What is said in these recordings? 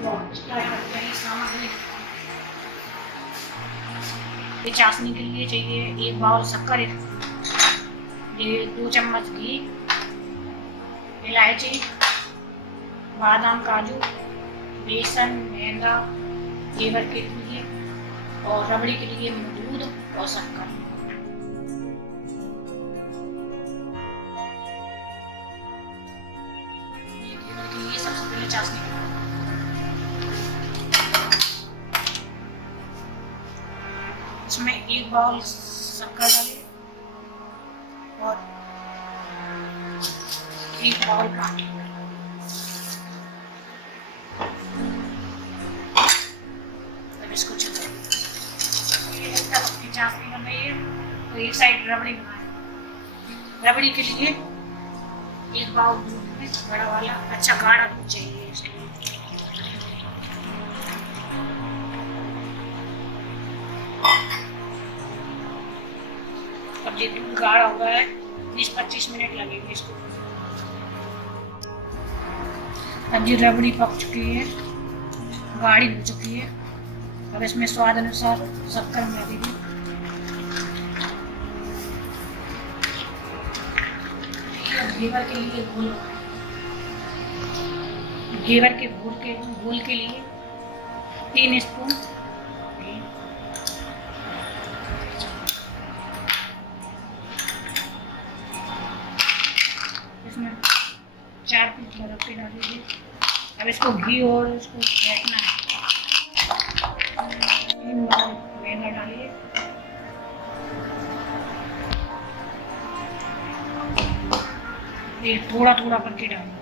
Start करते हैं सामग्री। ये चाशनी के लिए चाहिए 1 बाउल शक्कर, ये 2 चम्मच घी, इलायची, बादाम, काजू, बेसन, मैदा, घेवर के लिए और रबड़ी के लिए दूध और शक्कर। ये घेवर के लिए सबसे पहले चाशनी इसमें 1 बाउल शक्कर डालिए और 1 बाउल पानी। अब इसको चलाइए। चाशनी बन रही है तो एक साइड रबड़ी बनाए। रबड़ी के लिए 1 बाउल दूध में बड़ा वाला अच्छा गाढ़ा दूध चाहिए इसके लिए। अब ये दूध गाढ़ा हुआ है, 20-25 मिनट लगेंगे इसको। अब ये रबड़ी पक चुकी है, गाढ़ी हो चुकी है। अब इसमें स्वाद अनुसार शक्कर मिला दीजिए। घेवर के लिए घेवर के घोल के लिए 3 स्पून इसमें 4 पीस बर्फ के डाल दीजिए। अब इसको घी और इसको फेंटना है। 3 बाउल मैदा डालिए, ये थोड़ा थोड़ा करके डालिए।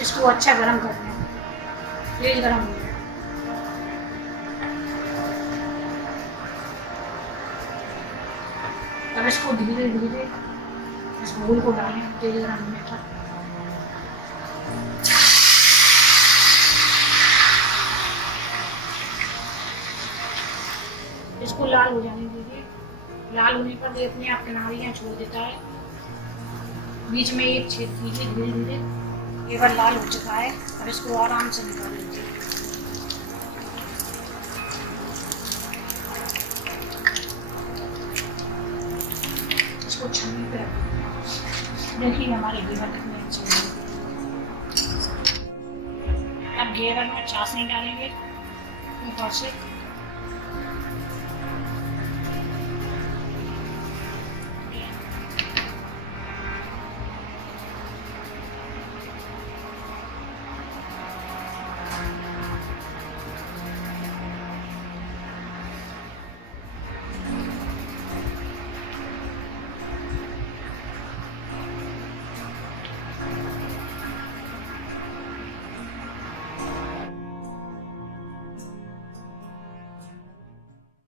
इसको अच्छा गरम करना है, तेज गरम हो जाए। अब इसको धीरे धीरे इस घोल को डालें तेज गरम होने तक। इसको लाल हो जाने दीजिए। लाल होने पर ये अपने आप किनारियाँ छोड़ देता है। बीच में एक छेद कीजिए धीरे धीरे। ये बार लाल हो चुका है, अब इसको आराम से निकाल लीजिए। इसको छन्नी पे रखिए। देखिए हमारे घेवर कितने अच्छे हैं। अब घेवर में चाशनी डालेंगे ऊपर से।